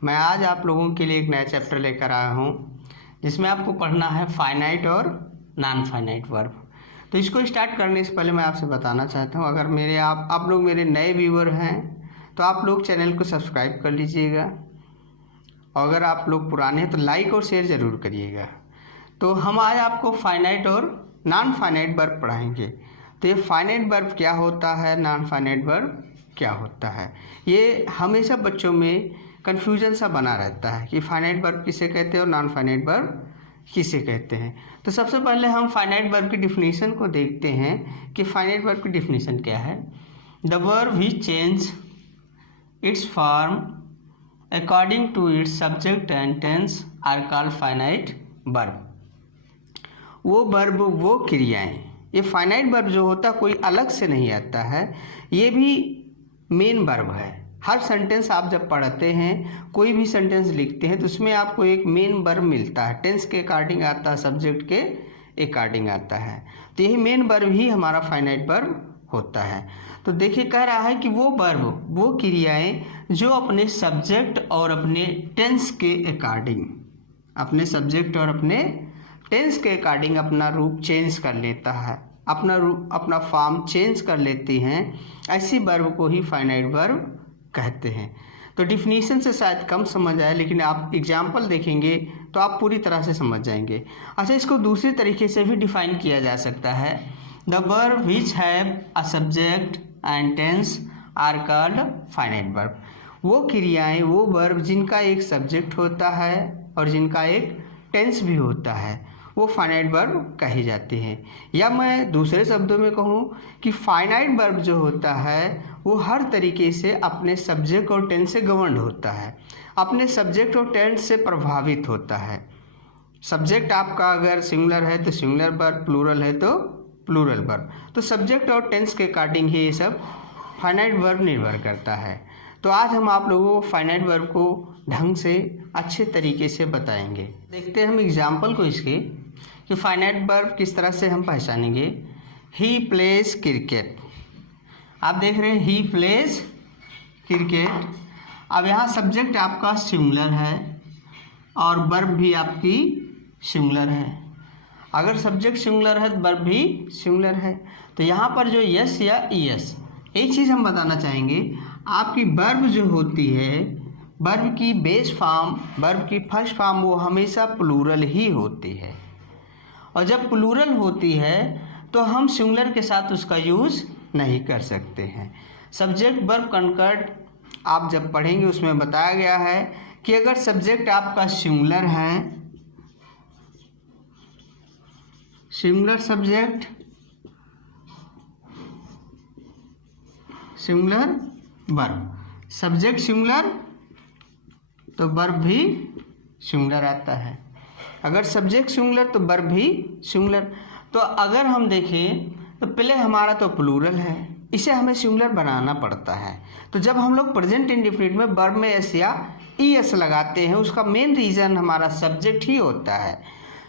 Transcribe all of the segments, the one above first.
मैं आज आप लोगों के लिए एक नया चैप्टर लेकर आया हूँ जिसमें आपको पढ़ना है फाइनाइट और नॉन फाइनाइट वर्ब। तो इसको स्टार्ट करने से पहले मैं आपसे बताना चाहता हूँ, अगर मेरे आप लोग मेरे नए व्यूअर हैं तो आप लोग चैनल को सब्सक्राइब कर लीजिएगा, और अगर आप लोग पुराने हैं तो लाइक और शेयर ज़रूर करिएगा। तो हम आज आपको फाइनाइट और नॉन फाइनाइट वर्ब पढ़ाएंगे। तो ये फाइनाइट वर्ब क्या होता है, नॉन फाइनाइट वर्ब क्या होता है, ये हमेशा बच्चों में कन्फ्यूजन सा बना रहता है कि फाइनाइट वर्ब किसे कहते हैं और नॉन फाइनाइट वर्ब किसे कहते हैं। तो सबसे पहले हम फाइनाइट वर्ब की डिफिनीशन को देखते हैं कि फाइनाइट वर्ब की डिफिनीशन क्या है। The verb which change its form according to its subject and tense are called finite verb. वो वर्ब, वो क्रियाएं, ये फाइनाइट वर्ब जो होता है कोई अलग से नहीं आता है, ये भी मेन वर्ब है। हर सेंटेंस आप जब पढ़ते हैं, कोई भी सेंटेंस लिखते हैं तो उसमें आपको एक मेन वर्ब मिलता है, टेंस के अकॉर्डिंग आता है, सब्जेक्ट के अकॉर्डिंग आता है। तो यही मेन वर्ब ही हमारा फाइनाइट वर्ब होता है। तो देखिए कह रहा है कि वो वर्ब, वो क्रियाएं जो अपने सब्जेक्ट और अपने टेंस के अकॉर्डिंग, अपने सब्जेक्ट और अपने टेंस के अकॉर्डिंग अपना रूप चेंज कर लेता है, अपना रूप, अपना फॉर्म चेंज कर लेती हैं, ऐसी वर्ब को ही फाइनाइट वर्ब कहते हैं। तो डिफिनीशन से शायद कम समझ आए, लेकिन आप एग्जाम्पल देखेंगे तो आप पूरी तरह से समझ जाएंगे। अच्छा, इसको दूसरे तरीके से भी डिफाइन किया जा सकता है। The verb which have a subject and tense are called finite verb. वो क्रियाएं, वो वर्ब जिनका एक सब्जेक्ट होता है और जिनका एक टेंस भी होता है, वो फाइनाइट वर्ब कही जाती हैं। या मैं दूसरे शब्दों में कहूँ कि फाइनाइट वर्ब जो होता है वो हर तरीके से अपने सब्जेक्ट और टेंस से गवर्न्ड होता है, अपने सब्जेक्ट और टेंस से प्रभावित होता है। सब्जेक्ट आपका अगर सिंगुलर है तो सिंगुलर वर्ब, प्लूरल है तो प्लूरल वर्ब। तो सब्जेक्ट और टेंस के अकॉर्डिंग ही ये सब फाइनाइट वर्ब निर्भर करता है। तो आज हम आप लोगों को फाइनाइट वर्ब को ढंग से अच्छे तरीके से बताएंगे। देखते हैं हम एग्जाम्पल को इसके कि फाइनाइट वर्ब किस तरह से हम पहचानेंगे। ही प्लेज क्रिकेट, आप देख रहे हैं ही प्लेज क्रिकेट। अब यहाँ सब्जेक्ट आपका सिंगुलर है और वर्ब भी आपकी सिंगुलर है। अगर सब्जेक्ट सिंगुलर है तो वर्ब भी सिंगुलर है। तो यहाँ पर जो यस या ईएस, एक चीज़ हम बताना चाहेंगे, आपकी वर्ब जो होती है, वर्ब की बेस फॉर्म, वर्ब की फर्स्ट फॉर्म वो हमेशा प्लूरल ही होती है। और जब प्लूरल होती है तो हम सिंगुलर के साथ उसका यूज़ नहीं कर सकते हैं। सब्जेक्ट वर्ब कॉन्कॉर्ड आप जब पढ़ेंगे उसमें बताया गया है कि अगर सब्जेक्ट आपका सिंगुलर है, singular subject, singular verb, subject singular तो वर्ब भी सिंगुलर आता है। अगर सब्जेक्ट सिंगुलर तो वर्ब भी सिंगुलर। तो अगर हम देखें तो पहले हमारा तो प्लूरल है, इसे हमें सिंगुलर बनाना पड़ता है। तो जब हम लोग प्रेजेंट इंडेफिनिट में वर्ब में एस या ई एस लगाते हैं, उसका मेन रीज़न हमारा सब्जेक्ट ही होता है।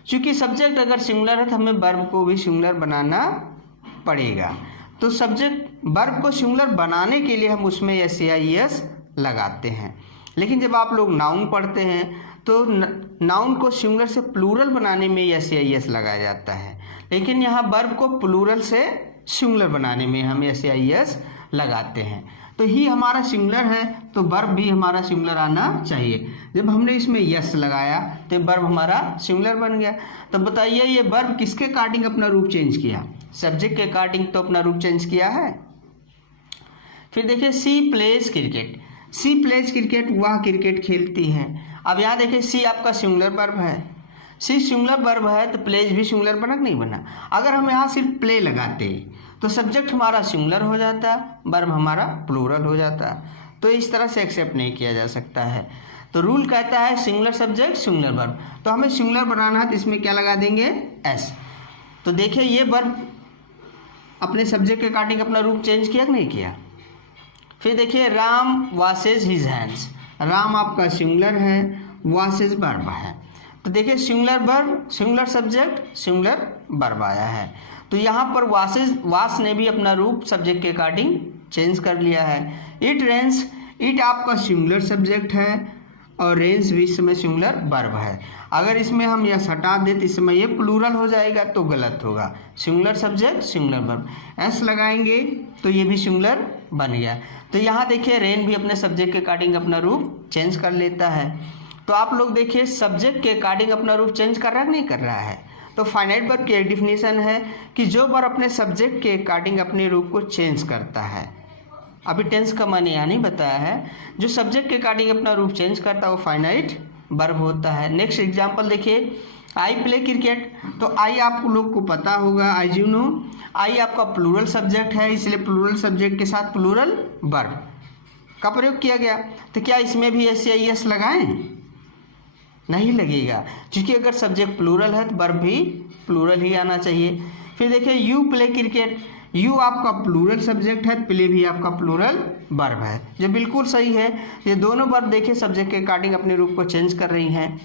क्योंकि सब्जेक्ट अगर सिंगुलर है तो हमें वर्ब को भी सिंगुलर बनाना पड़ेगा। तो सब्जेक्ट वर्ब को सिंगुलर बनाने के लिए हम उसमें एस या ई एस लगाते हैं। लेकिन जब आप लोग नाउन पढ़ते हैं तो नाउन को सिंगुलर से प्लूरल बनाने में एस या ई एस लगाया जाता है, लेकिन यहाँ वर्ब को प्लूरल से सिंगुलर बनाने में हम एस या ई एस लगाते हैं। तो ही हमारा सिंगुलर है तो वर्ब भी हमारा सिंगुलर आना चाहिए। जब हमने इसमें यस लगाया तो वर्ब हमारा सिंगुलर बन गया। तो बताइए ये वर्ब किसके अकॉर्डिंग अपना रूप चेंज किया? सब्जेक्ट के अकॉर्डिंग तो अपना रूप चेंज किया है। फिर देखिए सी प्लेज क्रिकेट, सी प्लेज क्रिकेट, वह क्रिकेट खेलती है। अब यहाँ देखिए सी आपका सिंगुलर वर्ब है, सी सिंगुलर वर्ब है तो प्लेज भी सिंगुलर बना कि नहीं बना। अगर हम यहाँ सिर्फ प्ले लगाते तो सब्जेक्ट हमारा सिंगुलर हो जाता, वर्ब हमारा प्लूरल हो जाता। तो इस तरह से एक्सेप्ट नहीं किया जा सकता है। तो रूल कहता है सिंगुलर सब्जेक्ट सिंगुलर वर्ब। तो हमें सिंगुलर बनाना है तो इसमें क्या लगा देंगे? एस। तो देखिए ये वर्ब अपने सब्जेक्ट के अकॉर्डिंग अपना रूप चेंज किया कि नहीं किया। फिर देखिए Ram washes his hands, Ram आपका सिंगुलर है, वॉशेज वर्ब है। तो देखिए singular verb, singular subject, singular verb आया है। तो यहाँ पर वॉशेज, वॉश ने भी अपना रूप सब्जेक्ट के अकॉर्डिंग चेंज कर लिया है। इट रेन्स, इट आपका सिंगुलर सब्जेक्ट है और रेंस भी इस समय सिंगुलर वर्ब है। अगर इसमें हम यस हटा दें तो इस समय ये प्लूरल हो जाएगा तो गलत होगा। Singular subject singular verb, S लगाएंगे तो ये भी सिंगुलर बन गया। तो यहाँ देखिए रेन भी अपने सब्जेक्ट के अकॉर्डिंग अपना रूप चेंज कर लेता है। तो आप लोग देखिए सब्जेक्ट के अकॉर्डिंग अपना रूप चेंज कर रहा है नहीं कर रहा है। तो फाइनाइट वर्ब की डिफिनीशन है कि जो वर्ब अपने सब्जेक्ट के अकॉर्डिंग अपने रूप को चेंज करता है। अभी टेंस का मैंने यहाँ नहीं बताया है, जो सब्जेक्ट के अकॉर्डिंग अपना रूप चेंज करता है वो फाइनाइट वर्ब होता है। नेक्स्ट एग्जांपल देखिए, आई प्ले क्रिकेट। तो आई आप लोग को पता होगा, आई यू नो, आई आपका प्लूरल सब्जेक्ट है, इसलिए प्लूरल सब्जेक्ट के साथ प्लूरल वर्ब का प्रयोग किया गया। तो क्या इसमें भी एस या एस लगाएं? नहीं लगेगा, क्योंकि अगर सब्जेक्ट प्लूरल है तो वर्ब भी प्लूरल ही आना चाहिए। फिर देखिए यू प्ले क्रिकेट, यू आपका प्लूरल सब्जेक्ट है, प्ले भी आपका प्लूरल वर्ब है, जो बिल्कुल सही है। ये दोनों वर्ब देखिए सब्जेक्ट के अकॉर्डिंग अपने रूप को चेंज कर रही हैं।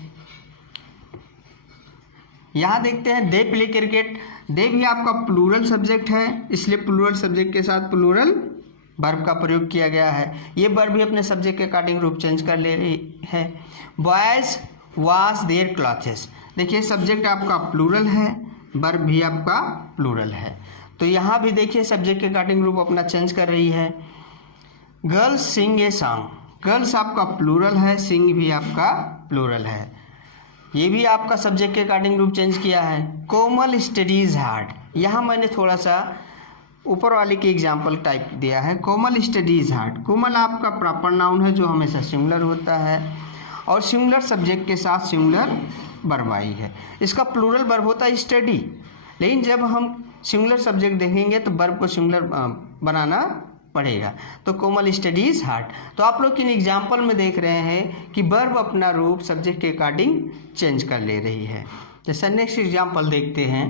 यहाँ देखते हैं दे प्ले क्रिकेट, दे भी आपका प्लूरल सब्जेक्ट है, इसलिए प्लूरल सब्जेक्ट के साथ प्लूरल वर्ब का प्रयोग किया गया है। ये वर्ब भी अपने सब्जेक्ट के अकॉर्डिंग रूप चेंज कर ले रही है। बॉयज वॉश देयर क्लॉथेस, देखिए सब्जेक्ट आपका प्लूरल है, वर्ब भी आपका प्लूरल है, तो यहाँ भी देखिए सब्जेक्ट के अकॉर्डिंग रूप अपना चेंज कर रही है। Girls sing a song, girls आपका प्लूरल है, सिंग भी आपका प्लूरल है, ये भी आपका सब्जेक्ट के अकॉर्डिंग रूप चेंज किया है। कोमल स्टडीज हार्ड, यहाँ मैंने थोड़ा सा ऊपर वाले की एग्जाम्पल टाइप दिया है। कोमल स्टडीज हार्ड, कोमल आपका प्रॉपर नाउन है जो हमेशा सिंगुलर होता है और सिंगुलर सब्जेक्ट के साथ सिंगुलर वर्ब आई है। इसका प्लूरल वर्ब होता है स्टडी, लेकिन जब हम सिंगुलर सब्जेक्ट देखेंगे तो वर्ब को सिंगुलर बनाना पड़ेगा। तो कोमल स्टडीज हार्ड, तो आप लोग इन एग्जाम्पल में देख रहे हैं कि वर्ब अपना रूप सब्जेक्ट के अकॉर्डिंग चेंज कर ले रही है। जैसा नेक्स्ट एग्जाम्पल देखते हैं,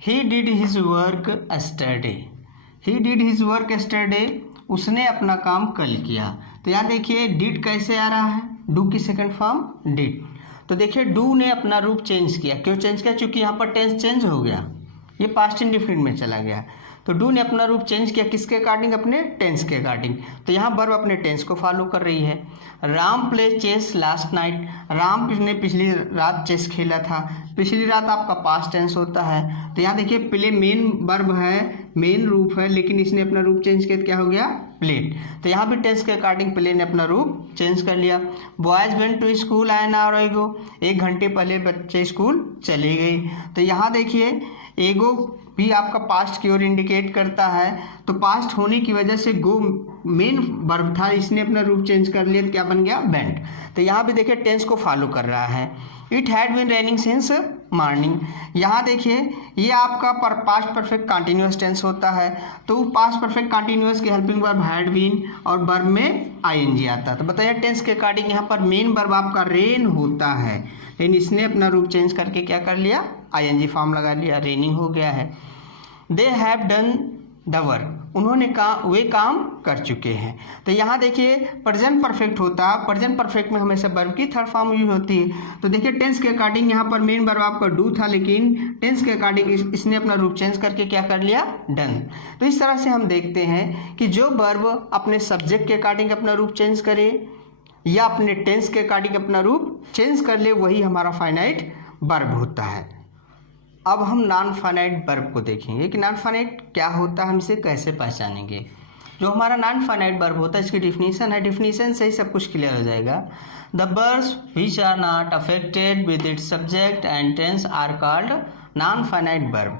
he did his work yesterday, he did his work yesterday, उसने अपना काम कल किया। तो यहाँ देखिए डिड कैसे आ रहा है, डू की सेकंड फॉर्म डिड। तो देखिए डू ने अपना रूप चेंज किया, क्यों चेंज किया? क्योंकि यहाँ पर टेंस चेंज हो गया, ये पास्ट इंडेफिनिट में चला गया। तो डू ने अपना रूप चेंज किया किसके अकॉर्डिंग? अपने टेंस के अकॉर्डिंग। तो यहाँ वर्ब अपने टेंस को फॉलो कर रही है। Ram play chess last night, Ram ने पिछली रात चेस खेला था, पिछली रात आपका पास्ट टेंस होता है। तो यहाँ देखिए प्ले मेन वर्ब है, मेन रूप है, लेकिन इसने अपना रूप चेंज किया तो क्या हो गया? प्लेड। तो यहाँ भी टेंस के अकॉर्डिंग प्ले ने अपना रूप चेंज कर लिया। Boys went to school an hour ago, 1 घंटे पहले बच्चे स्कूल चले गए। तो यहाँ देखिए एगो भी आपका पास्ट की ओर इंडिकेट करता है, तो पास्ट होने की वजह से गो मेन वर्ब था, इसने अपना रूप चेंज कर लिया तो क्या बन गया? वेंट। तो यहाँ भी देखिए टेंस को फॉलो कर रहा है। It had been raining since morning, यहाँ देखिए ये आपका पास्ट परफेक्ट कंटिन्यूअस टेंस होता है, तो पास्ट परफेक्ट कंटिन्यूअस के हेल्पिंग वर्ब हैड बीन और वर्ब में आईएनजी आता है। तो बताइए टेंस के अकॉर्डिंग यहाँ पर मेन वर्ब आपका रेन होता है, लेकिन इसने अपना रूप चेंज करके क्या कर लिया? आईएनजी फॉर्म लगा लिया, रेनिंग हो गया है। They have done the work, उन्होंने वे काम कर चुके हैं। तो यहाँ देखिए प्रेजेंट परफेक्ट होता है, प्रेजेंट परफेक्ट में हमेशा वर्ब की थर्ड फॉर्म यूज होती है। तो देखिए टेंस के अकॉर्डिंग यहाँ पर मेन वर्ब आपका डू था, लेकिन टेंस के अकॉर्डिंग इसने अपना रूप चेंज करके क्या कर लिया? डन। तो इस तरह से हम देखते हैं कि जो वर्ब अपने सब्जेक्ट के अकॉर्डिंग अपना रूप चेंज करे या अपने टेंस के अकॉर्डिंग अपना रूप चेंज कर ले, वही हमारा फाइनाइट वर्ब होता है। अब हम नॉन फाइनाइट वर्ब को देखेंगे कि नॉन फाइनाइट क्या होता है, हम इसे कैसे पहचानेंगे। जो हमारा नॉन फाइनाइट वर्ब होता है इसकी डिफिनीशन है, डिफिनीशन से ही सब कुछ क्लियर हो जाएगा। The verbs which are not affected with its subject and tense are called non finite verb.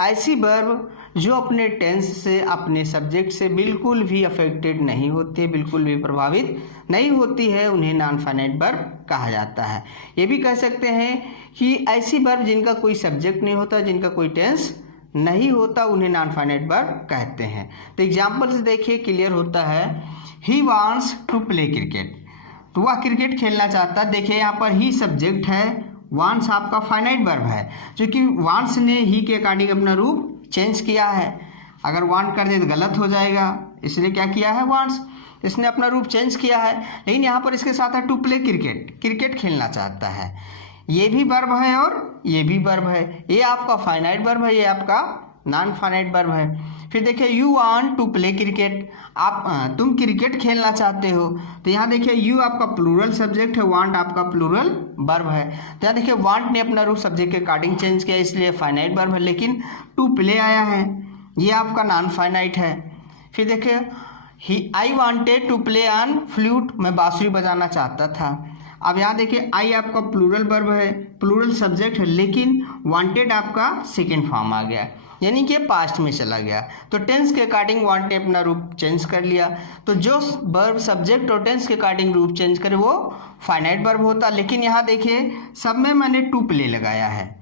ऐसी वर्ब जो अपने टेंस से अपने सब्जेक्ट से बिल्कुल भी अफेक्टेड नहीं होती है, बिल्कुल भी प्रभावित नहीं होती है, उन्हें नॉन फाइनाइट वर्ब कहा जाता है। ये भी कह सकते हैं कि ऐसी वर्ब जिनका कोई सब्जेक्ट नहीं होता, जिनका कोई टेंस नहीं होता, उन्हें नॉन फाइनाइट वर्ब कहते हैं। तो एग्जाम्पल से देखिए क्लियर होता है। He wants to play cricket, तो वह क्रिकेट खेलना चाहता है। देखिए यहाँ पर ही सब्जेक्ट है, वांट्स आपका फाइनाइट वर्ब है, क्योंकि वांट्स ने ही के अकॉर्डिंग अपना रूप चेंज किया है। अगर वांट कर दे तो गलत हो जाएगा, इसलिए क्या किया है? वांट्स, इसने अपना रूप चेंज किया है। लेकिन यहाँ पर इसके साथ है टू प्ले क्रिकेट, क्रिकेट खेलना चाहता है। ये भी वर्ब है और ये भी वर्ब है, ये आपका फाइनाइट वर्ब है, ये आपका नॉन फाइनाइट वर्ब है। फिर देखिए you want to play cricket, आप तुम क्रिकेट खेलना चाहते हो, तो यहाँ देखिए यू आपका प्लूरल सब्जेक्ट है, वांट आपका प्लूरल वर्ब है। तो यहाँ देखिए वांट ने अपना रूप सब्जेक्ट के अकॉर्डिंग चेंज किया, इसलिए फाइनाइट वर्ब है, लेकिन टू प्ले आया है, ये आपका नॉन फाइनाइट है। फिर देखिए I wanted to play on flute, मैं बांसुरी बजाना चाहता था। अब यहाँ देखिए आई आपका प्लूरल वर्ब है, प्लूरल सब्जेक्ट है, लेकिन वांटेड आपका सेकेंड फॉर्म आ गया, यानी कि पास्ट में चला गया। तो टेंस के अकॉर्डिंग वांट ने अपना रूप चेंज कर लिया। तो जो वर्ब सब्जेक्ट और टेंस के अकॉर्डिंग रूप चेंज करे वो फाइनाइट वर्ब होता। लेकिन यहाँ देखिए सब में मैंने टू प्ले लगाया है,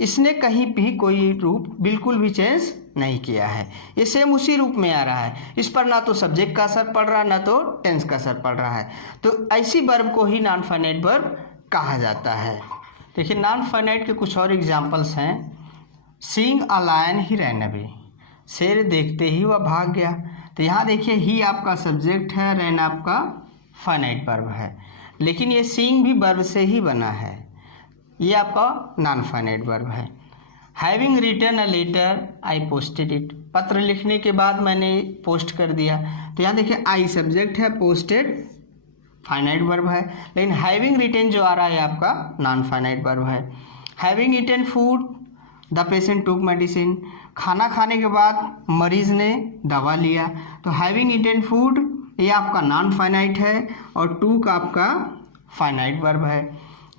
इसने कहीं भी कोई रूप बिल्कुल भी चेंज नहीं किया है, ये सेम उसी रूप में आ रहा है। इस पर ना तो सब्जेक्ट का असर पड़ रहा है, ना तो टेंस का असर पड़ रहा है। तो ऐसी वर्ब को ही नॉन फाइनाइट वर्ब कहा जाता है। देखिए नॉन फाइनाइट के कुछ और एग्जांपल्स हैं। Seeing a lion he ran away, शेर देखते ही वह भाग गया। तो यहाँ देखिए ही आपका सब्जेक्ट है, रैन आपका फाइनाइट वर्ब है, लेकिन ये सीइंग भी वर्ब से ही बना है, ये आपका नॉन फाइनाइट वर्ब है। Having written a letter I posted it, पत्र लिखने के बाद मैंने पोस्ट कर दिया। तो यहाँ देखिए आई सब्जेक्ट है, पोस्टेड फाइनाइट वर्ब है, लेकिन हैविंग रिटन जो आ रहा है आपका नॉन फाइनाइट वर्ब है। Having eaten food the patient took medicine, खाना खाने के बाद मरीज ने दवा लिया। तो हैविंग ईटन फूड ये आपका नॉन फाइनाइट है और टुक आपका फाइनाइट वर्ब है।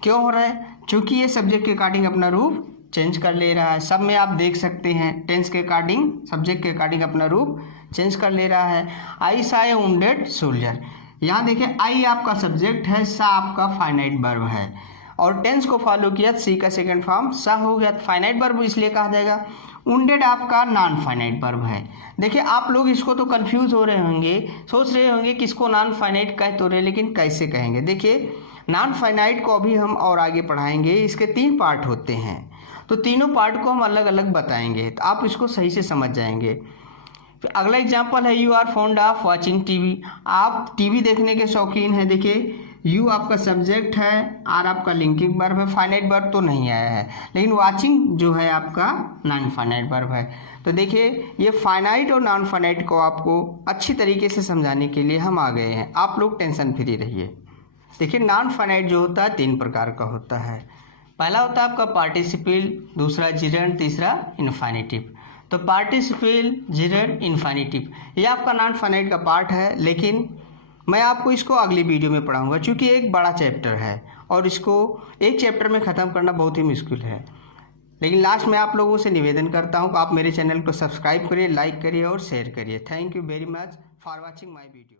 क्यों हो रहा है? क्योंकि ये सब्जेक्ट के अकॉर्डिंग अपना रूप चेंज कर ले रहा है। सब में आप देख सकते हैं टेंस के अकॉर्डिंग सब्जेक्ट के अकॉर्डिंग अपना रूप चेंज कर ले रहा है। आई सा ए वुंडेड सोल्जर, यहाँ देखिए आई आपका सब्जेक्ट है, सा आपका फाइनाइट वर्ब है और टेंस को फॉलो किया, सी का सेकंड फॉर्म सा हो गया। फाइनाइट वर्ब इसलिए कहा जाएगा। वुंडेड आपका नॉन फाइनाइट वर्ब है। देखिए आप लोग इसको तो कंफ्यूज हो रहे होंगे, सोच रहे होंगे कि इसको नॉन फाइनाइट कह तो रहे, लेकिन कैसे कहेंगे। देखिए नॉन फाइनाइट को अभी हम और आगे पढ़ाएंगे, इसके 3 पार्ट होते हैं, तो तीनों पार्ट को हम अलग अलग बताएंगे, तो आप इसको सही से समझ जाएंगे। फिर अगला एग्जांपल है you are fond of watching TV, आप टीवी देखने के शौकीन हैं। देखिए यू आपका सब्जेक्ट है, आर आपका लिंकिंग वर्ब है, फाइनाइट वर्ब तो नहीं आया है, लेकिन वाचिंग जो है आपका नॉन फाइनाइट वर्ब है। तो देखिए ये फाइनाइट और नॉन फाइनाइट को आपको अच्छी तरीके से समझाने के लिए हम आ गए हैं, आप लोग टेंशन फ्री रहिए। देखिए नॉन फाइनाइट जो होता है 3 प्रकार का होता है। पहला होता है आपका पार्टिसिपल, दूसरा जिरंड, तीसरा इन्फिनेटिव। तो पार्टिसिपल, जिरंड, इन्फिनेटिव ये आपका नॉन फाइनाइट का पार्ट है, लेकिन मैं आपको इसको अगली वीडियो में पढ़ाऊंगा, क्योंकि एक बड़ा चैप्टर है और इसको एक चैप्टर में ख़त्म करना बहुत ही मुश्किल है। लेकिन लास्ट में आप लोगों से निवेदन करता हूं कि आप मेरे चैनल को सब्सक्राइब करिए, लाइक करिए और शेयर करिए। Thank you very much for watching my video.